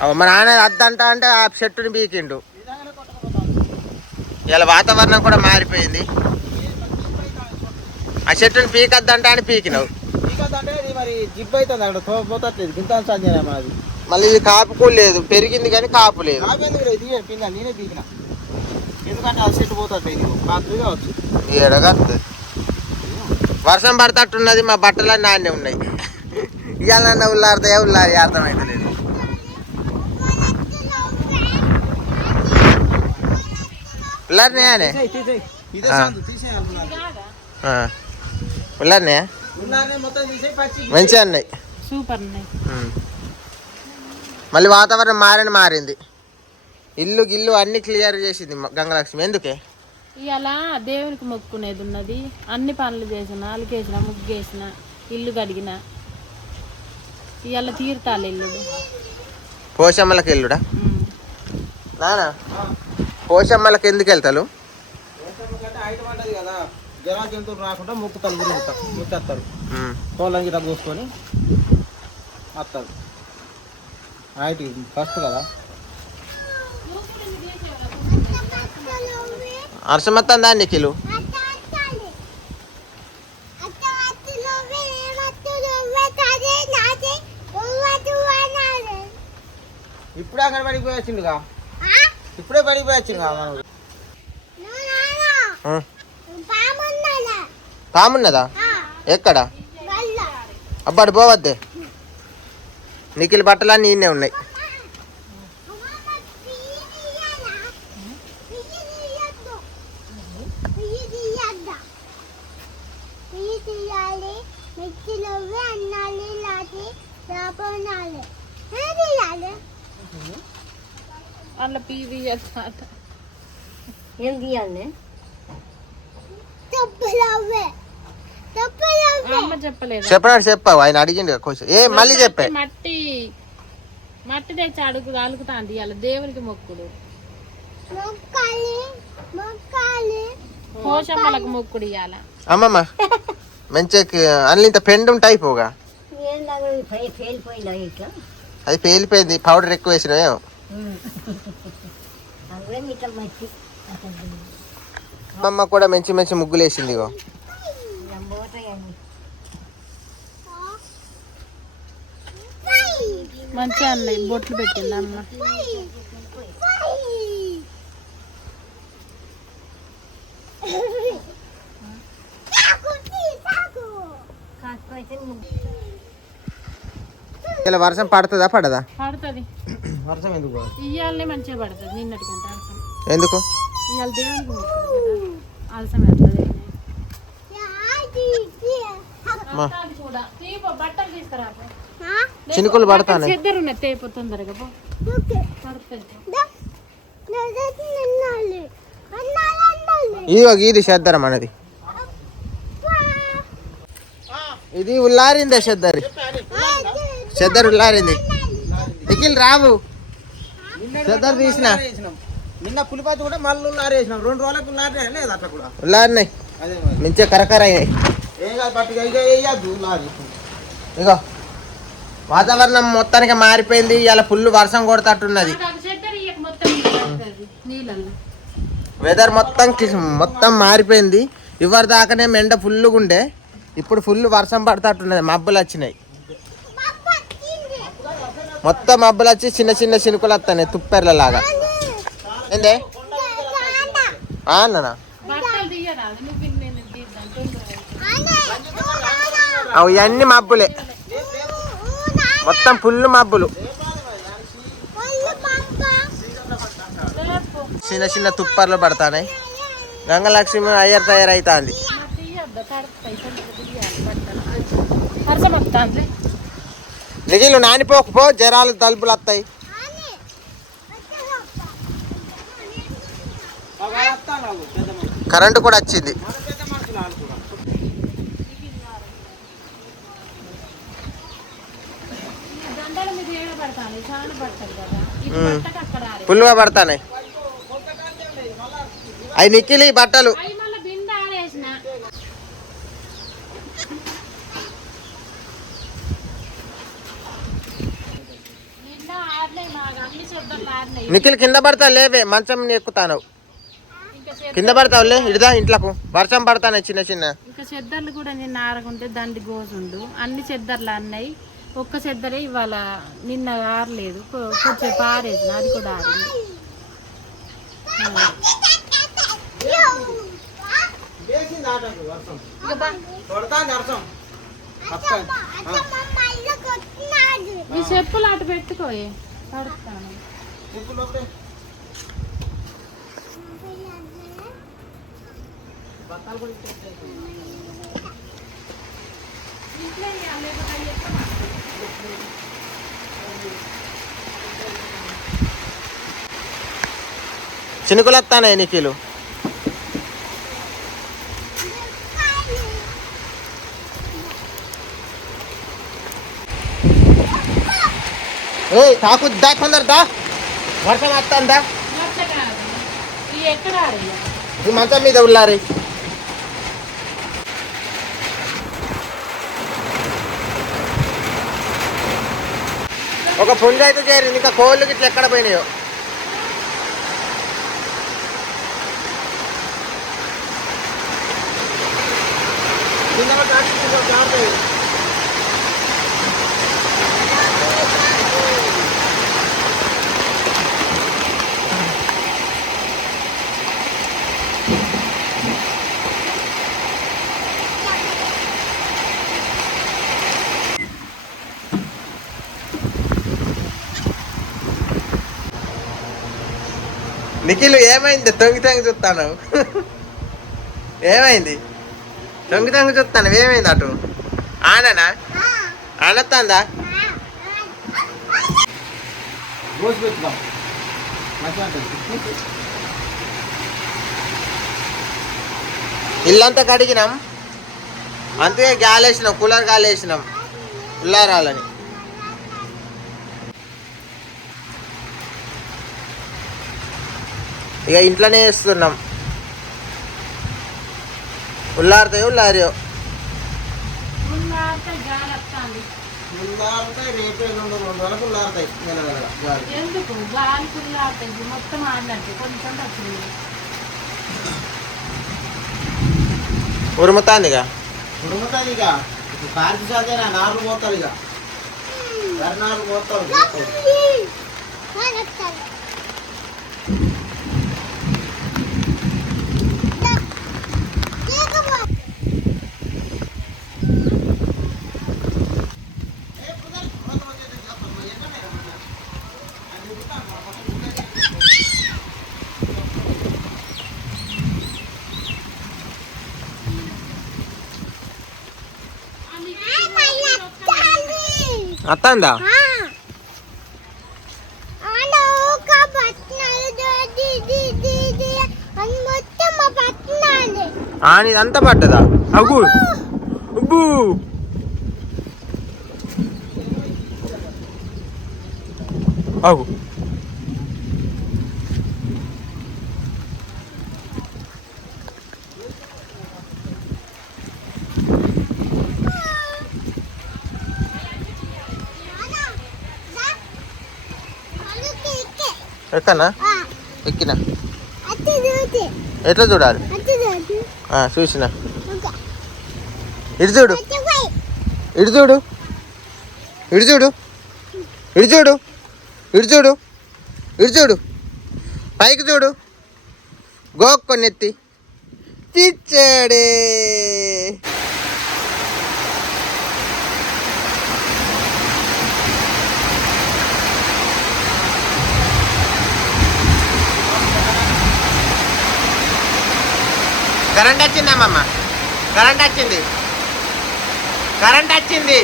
మా నాన్న అద్దంట అంటే ఆ చెట్టుని పీకిండు. ఇలా వాతావరణం కూడా మారిపోయింది. ఆ చెట్టుని పీకద్దంట అని పీకినావు. మళ్ళీ ఇది కాపు కూడా లేదు, పెరిగింది కానీ కాపు లేదు. ఏడగద్దు వర్షం పడతట్టున్నది. మా బట్టలన్నీ నాన్నే ఉన్నాయి. ఇవాళ ఉల్లారుతాయా ఉల్లారి అర్థమైతే లేదు. ఉల్లారినాయానే ఉల్లారినాయా మంచిగా ఉన్నాయి. సూపర్ ఉన్నాయి. మళ్ళీ వాతావరణం మారింది. ఇల్లు గిల్లు అన్ని క్లియర్ చేసింది గంగలక్ష్మి. ఎందుకే ఇలా దేవునికి మొక్కునేది ఉన్నది. అన్ని పనులు చేసిన, అలికేసిన, ముగ్గేసిన, ఇల్లు కడిగిన. ఇవాళ తీరుతాలి ఇల్లుడు. పోషమ్మలకి ఇల్లుడా నానా? పోషమ్మలకి ఎందుకు వెళ్తారు? జంతువులు రాకుండా మొక్కుతారు, ముచ్చేస్తారు. కోళ్ళని గిట్ట కోసుకొని వస్తారు. నైట్ ఫస్ట్ కదా. హర్షమత్తం దాన్ని కిలో ఇప్పుడే అక్కడ పడిపోయొచ్చిండుగా. ఇప్పుడే పడిపోయొచ్చిండుగా. మనం పామున్నదా? ఎక్కడ? అబ్బాడు పోవద్దే. నిఖిల్ బట్టలన్నీ ఈయనే ఉన్నాయి. అట్లా పీవీ ఏం తీయాలి? చెప్పావు. ఆయన అడిగిండు క్వశ్చన్. ఏ మళ్ళీ చెప్పే. మట్టి తెచ్చి అలుకుతా అండి. ఇవాళ దేవునికి మొక్కుడు. పోషమ్మలకు మొక్కుడు ఇవాళ. అమ్మమ్మ మంచిగా అన్ని ఇంత పెండు ఉంటాయి పోగా. అది పేలిపోయింది. పౌడర్ ఎక్కువ వేసినావేమో. అమ్మమ్మ కూడా మంచి మంచి ముగ్గులు వేసింది. ఇగో మంచిగా అన్నాయి. బొట్లు పెట్టింది అమ్మ. ఇలా వర్షం పడుతుందా పడదా? పడుతుంది. వర్షం ఎందుకు? ఇవాళనే మంచిగా పడుతుంది. నిన్నటికంటే అలసం. ఎందుకు? ఇవాళ దేవునికి మొక్కుడు అలసం వేస్తుంది. బట్టలు తీసుకురా. చినుకులు పడతాయి. చెద్దరు ఉన్నది తేపో తొందరగా. ఇదిగో ఇది చెద్దరం అనేది. ఇది ఉల్లారిందే చెద్దరి. చెద్దరు ఉల్లారింది. నిఖిల్ రావు. చెద్దరు తీసిన నిన్న పులిపాతి కూడా మళ్ళీ ఉల్లారేసినాం. 2 రోజులకు ఉల్లారేయలేదు. అట్లా కూడా ఉల్లారినాయి. మంచిగా కరకర అయినాయి. ఇగో వాతావరణం మొత్తానికి మారిపోయింది. ఇలా ఫుల్ వర్షం కొడతట్టున్నది. వెదర్ మొత్తం మారిపోయింది. ఇవరి దాకానే మెండ ఫుల్గా ఉండే, ఇప్పుడు ఫుల్ వర్షం పడతట్టున్నది. మబ్బులు వచ్చినాయి. మొత్తం మబ్బులు వచ్చి చిన్న చిన్న చినుకులు వస్తాయి తుప్పెర్ల లాగా. ఏందే అన్నా? అవి ఇవన్నీ మబ్బులే. మొత్తం ఫుల్ మబ్బులు. చిన్న చిన్న తుప్పర్లు పడతాయి. గంగలక్ష్మి అయ్యర్ తయారైతుంది. నిజలు నానిపోకపో, జ్వరాలు తలుపులు వస్తాయి. కరెంటు కూడా వచ్చింది. ఫుల్గా పడతాయి. అవి నిఖిలి బట్టలు. ఆడినాయి మాకు అన్ని చెద్దర్లు ఆడినాయి. నిఖిల్ కింద పడతావు లేవే, మంచం ఎక్కుతాను. కింద పడతావులే, ఇడదా ఇంట్లకు వర్షం పడతానే చిన్న చిన్న. ఇంకా చెద్దర్లు కూడా నేను ఆరకుంటే దండి గోసుండు. అన్ని చెద్దర్లు అన్నాయి. ఒక్క చెద్దరే ఇవాళ నిన్న ఆరలేదు, కొంచెం పారేసిన అది కూడా ఆరింది. ఈ చెప్పులు అటు పెట్టుకోయే పడతాను. చినుకులు వస్తానే నిఖిలు. ఏ కాకు దా తొందర దా, వర్షం వస్తుందా? ఎక్కడ ఆడయ్యా ఈ మంచం మీద ఉల్లారి. ఒక పుంజ అయితే చేరింది, ఇంకా కోళ్ళు గిట్ల ఎక్కడ పోయినాయో. నిఖిల్ ఏమైంది? తొంగి తొంగి చూస్తాను. ఏమైంది? తొంగి తొంగి చూస్తాను, ఏమైంది? అటు ఆననా ఆనొస్తుందా? ఇల్లంతా కడిగినాం, అంతే గాలి వేసినాం, కూలర్ గాలి వేసినాం ఉల్లారాలని. ఇక ఇంట్లోనే వేస్తున్నాం. ఉల్లారుతాయో ఉల్లారియో రేపే 2 రోజులకు ఉల్లారుతాయి. ఎందుకు గాలి కుల్లారుతాయి మొత్తం ఆడినట్టు కొంచెం వచ్చింది. ఉరుముతాంది ఇక, ఉరుముతుంది ఇక. కార్తీ సాధన నార్లు పోతారు, ఇక నార్లు పోతారు. వస్తుందా? ఇదంతా పడ్డదా? అగు అబ్బు అగు ఎక్కనా? ఎక్కినా. ఎట్లా చూడాలి? చూసిన. ఇటు చూడు, ఇటు చూడు, ఇటు చూడు, ఇటు చూడు, ఇటు చూడు, ఇటు చూడు, పైకి చూడు. గోక్కొన్నెత్తి చిచ్చాడే. కరెంట్ వచ్చిందమ్మమ్మ, కరెంట్ వచ్చింది, కరెంట్ వచ్చింది.